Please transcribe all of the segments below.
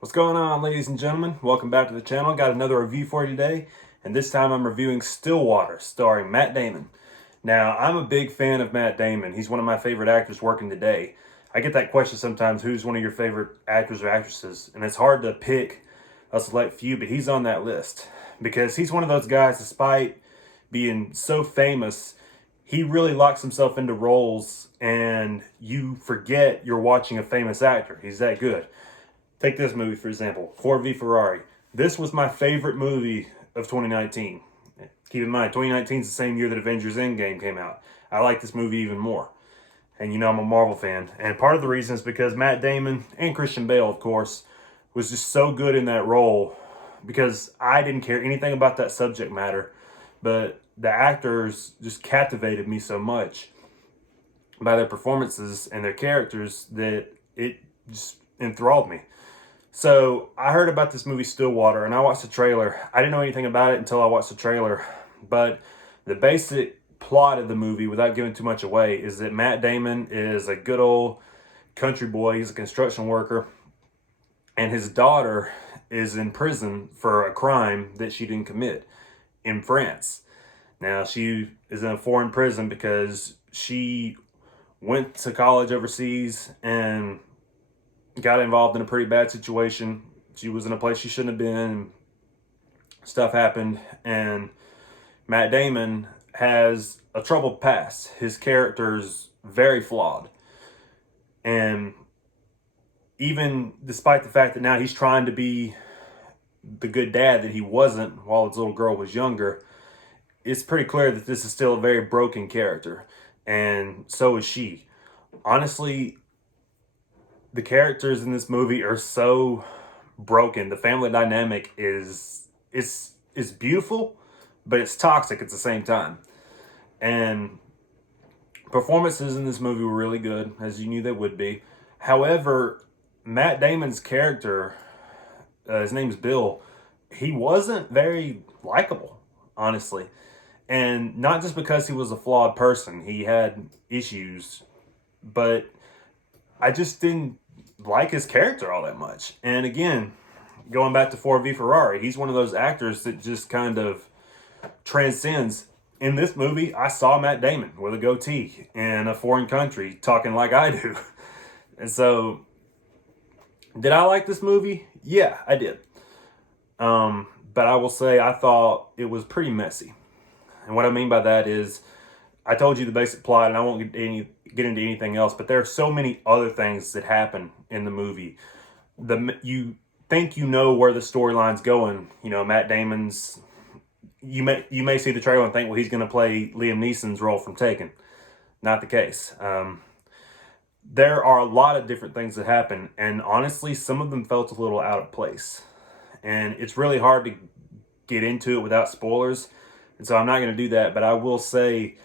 What's going on, ladies and gentlemen? Welcome back to the channel. Got another review for you today, and this time I'm reviewing Stillwater, starring Matt Damon. Now, I'm a big fan of Matt Damon. He's one of my favorite actors working today. I get that question sometimes, who's one of your favorite actors or actresses? And it's hard to pick a select few, but he's on that list. Because he's one of those guys, despite being so famous, he really locks himself into roles and you forget you're watching a famous actor. He's that good. Take this movie, for example, Ford v Ferrari. This was my favorite movie of 2019. Keep in mind, 2019 is the same year that Avengers Endgame came out. I like this movie even more. And you know I'm a Marvel fan. And part of the reason is because Matt Damon, and Christian Bale, of course, was just so good in that role because I didn't care anything about that subject matter. But the actors just captivated me so much by their performances and their characters that it just enthralled me. So I heard about this movie Stillwater and I watched the trailer. I didn't know anything about it until I watched the trailer. But the basic plot of the movie, without giving too much away, is that Matt Damon is a good old country boy. He's a construction worker. And his daughter is in prison for a crime that she didn't commit in France. Now, she is in a foreign prison because she went to college overseas and got involved in a pretty bad situation. She was in a place she shouldn't have been, and stuff happened. And Matt Damon has a troubled past. His character's very flawed. And even despite the fact that now he's trying to be the good dad that he wasn't while his little girl was younger, it's pretty clear that this is still a very broken character. And so is she. Honestly, the characters in this movie are so broken. The family dynamic is beautiful, but it's toxic at the same time. And performances in this movie were really good, as you knew they would be. However, Matt Damon's character, his name's Bill, he wasn't very likable, honestly. And not just because he was a flawed person, he had issues, but I just didn't like his character all that much. And again, going back to Ford v Ferrari, he's one of those actors that just kind of transcends. In this movie, I saw Matt Damon with a goatee in a foreign country talking like I do. And so, did I like this movie? Yeah, I did. But I will say I thought it was pretty messy. And what I mean by that is, I told you the basic plot, and I won't get into anything else, but there are so many other things that happen in the movie. You think you know where the storyline's going. You know, Matt Damon's... You may see the trailer and think, well, he's going to play Liam Neeson's role from Taken. Not the case. There are a lot of different things that happen, and honestly, some of them felt a little out of place. And it's really hard to get into it without spoilers, and so I'm not going to do that, but I will say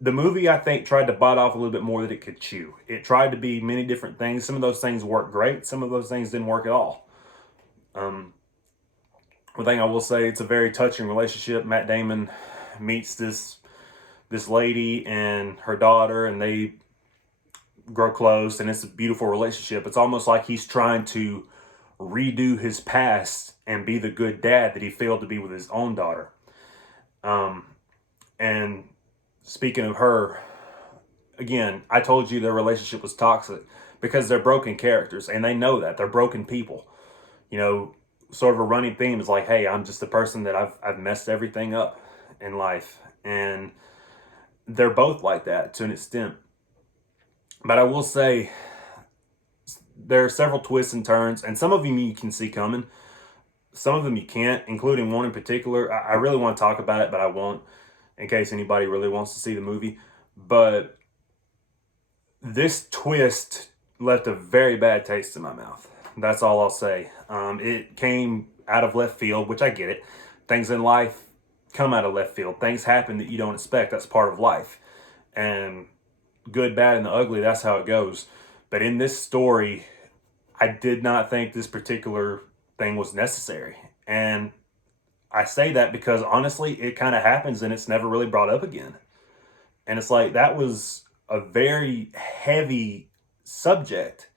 the movie, I think, tried to bite off a little bit more than it could chew. It tried to be many different things. Some of those things worked great. Some of those things didn't work at all. One thing I will say, it's a very touching relationship. Matt Damon meets this lady and her daughter, and they grow close, and it's a beautiful relationship. It's almost like he's trying to redo his past and be the good dad that he failed to be with his own daughter. And speaking of her, again, I told you their relationship was toxic because they're broken characters, and they know that. They're broken people. You know, sort of a running theme is like, hey, I'm just the person that I've messed everything up in life. And they're both like that to an extent. But I will say, there are several twists and turns, and some of them you can see coming. Some of them you can't, including one in particular. I really want to talk about it, but I won't, in case anybody really wants to see the movie. But this twist left a very bad taste in my mouth. That's all I'll say. It came out of left field, which I get it. Things in life come out of left field. Things happen that you don't expect. That's part of life. And good, bad, and the ugly, that's how it goes. But in this story, I did not think this particular thing was necessary. And I say that because honestly, it kind of happens and it's never really brought up again. And it's like, that was a very heavy subject.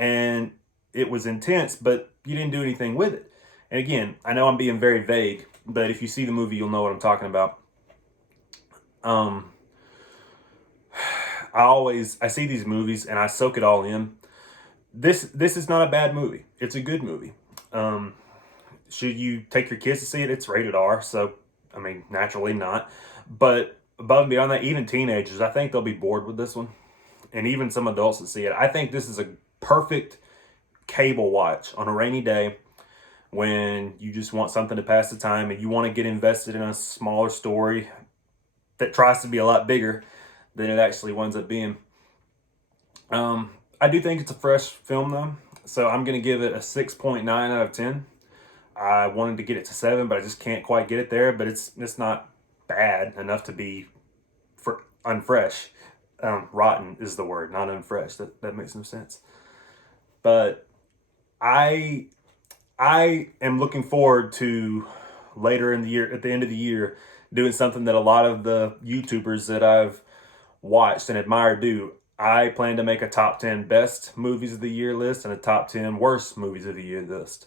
And it was intense, but you didn't do anything with it. And again, I know I'm being very vague, but if you see the movie, you'll know what I'm talking about. I see these movies and I soak it all in. This is not a bad movie. It's a good movie. Should you take your kids to see it? It's rated R, so I mean, naturally not. But above and beyond that, even teenagers, I think they'll be bored with this one, and even some adults that see it. I think this is a perfect cable watch on a rainy day when you just want something to pass the time and you want to get invested in a smaller story that tries to be a lot bigger than it actually winds up being. I do think it's a fresh film though, so I'm going to give it a 6.9 out of 10. I wanted to get it to 7, but I just can't quite get it there. But it's not bad enough to be unfresh. Rotten is the word, not unfresh. That makes no sense. But I am looking forward to later in the year, at the end of the year, doing something that a lot of the YouTubers that I've watched and admired do. I plan to make a top 10 best movies of the year list and a top 10 worst movies of the year list.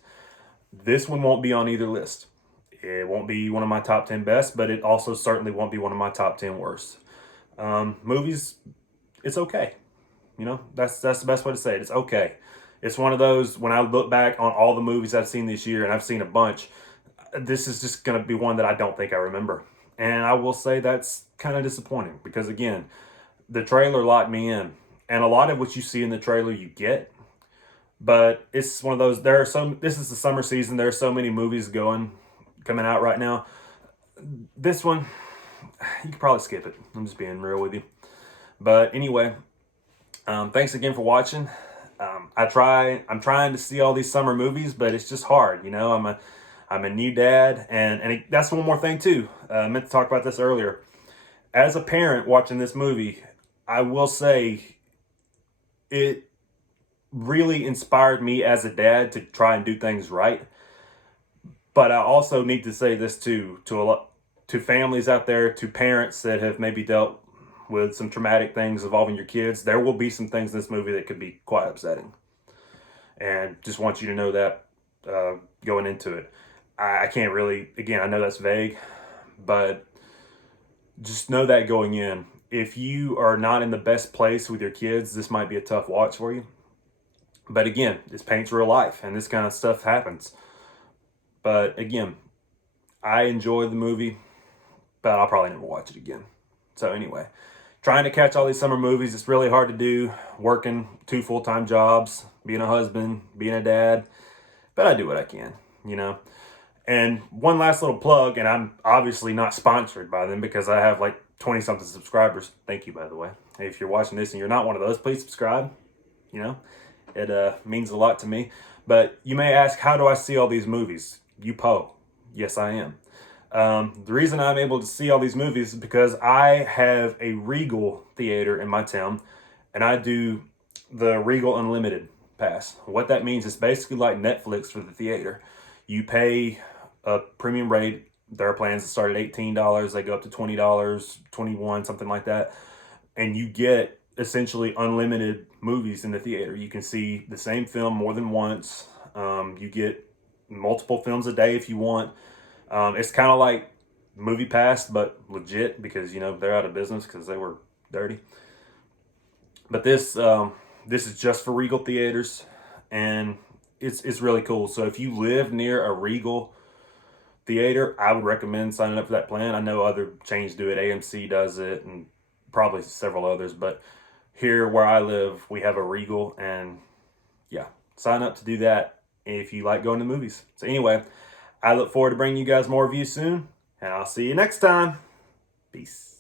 This one won't be on either list. It won't be one of my top 10 best, but it also certainly won't be one of my top 10 worst. Movies, it's okay. You know, that's the best way to say it. It's okay. It's one of those, when I look back on all the movies I've seen this year, and I've seen a bunch, this is just going to be one that I don't think I remember. And I will say that's kind of disappointing because, again, the trailer locked me in. And a lot of what you see in the trailer you get. But it's one of those, this is the summer season. There are so many movies coming out right now. This one, you could probably skip it. I'm just being real with you. But anyway, thanks again for watching. I'm trying to see all these summer movies, but it's just hard. You know, I'm a new dad, and that's one more thing too. I meant to talk about this earlier. As a parent watching this movie, I will say it really inspired me as a dad to try and do things right. But I also need to say this too, to families out there, to parents that have maybe dealt with some traumatic things involving your kids. There will be some things in this movie that could be quite upsetting. And just want you to know that going into it. I can't really, again, I know that's vague, but just know that going in. If you are not in the best place with your kids, this might be a tough watch for you. But again, this paints real life, and this kind of stuff happens. But again, I enjoyed the movie, but I'll probably never watch it again. So anyway, trying to catch all these summer movies, it's really hard to do. Working 2 full-time jobs, being a husband, being a dad. But I do what I can, you know. And one last little plug, and I'm obviously not sponsored by them because I have like 20-something subscribers. Thank you, by the way. If you're watching this and you're not one of those, please subscribe. You know, it means a lot to me. But you may ask, how do I see all these movies? You po. Yes, I am. The reason I'm able to see all these movies is because I have a Regal theater in my town, and I do the Regal Unlimited pass. What that means is basically like Netflix for the theater. You pay a premium rate. There are plans that start at $18. They go up to $20, $21, something like that. And you get essentially unlimited movies in the theater. You can see the same film more than once. You get multiple films a day if you want. It's kind of like Movie Pass, but legit, because, you know, they're out of business because they were dirty. But this is just for Regal theaters, and it's really cool. So if you live near a Regal theater, I would recommend signing up for that plan. I know other chains do it. AMC does it, and probably several others. But here where I live, we have a Regal, and yeah, sign up to do that if you like going to movies. So anyway, I look forward to bringing you guys more reviews soon, and I'll see you next time. Peace.